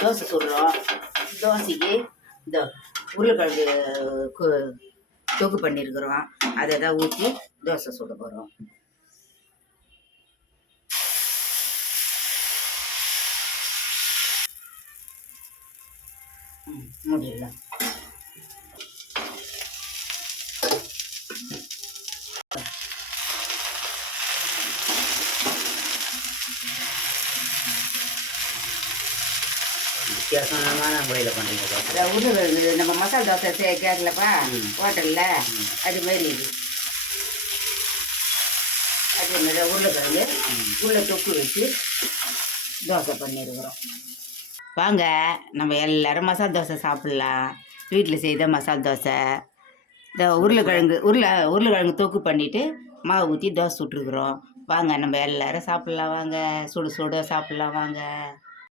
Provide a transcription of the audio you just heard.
தோசை சுடுறோம். தோசைக்கு இந்த உருளைக்கிழங்கு தொக்கு பண்ணியிருக்கிறோம். அதை தான் ஊற்றி தோசை சுட போகிறோம். முடியல. வித்தியாசமான முறையில் பண்ணுறீங்க. உருளைக்கிழங்கு நம்ம மசாலா தோசை கேட்கலப்பா ஹோட்டலில், அது மாதிரி இது. அதே மாதிரி உருளைக்கிழங்கு உருளை தொக்கு வச்சு தோசை பண்ணியிருக்கிறோம். வாங்க நம்ம எல்லோரும் மசாலா தோசை சாப்பிட்லாம். வீட்டில் செய்த மசாலா தோசை. இந்த உருளைக்கிழங்கு தொக்கு பண்ணிவிட்டு மாவு ஊற்றி தோசை சுட்டுருக்குறோம். வாங்க நம்ம எல்லோரும் சாப்பிட்லாம். வாங்க சுடு சுட சாப்பிட்லாம். வாங்க.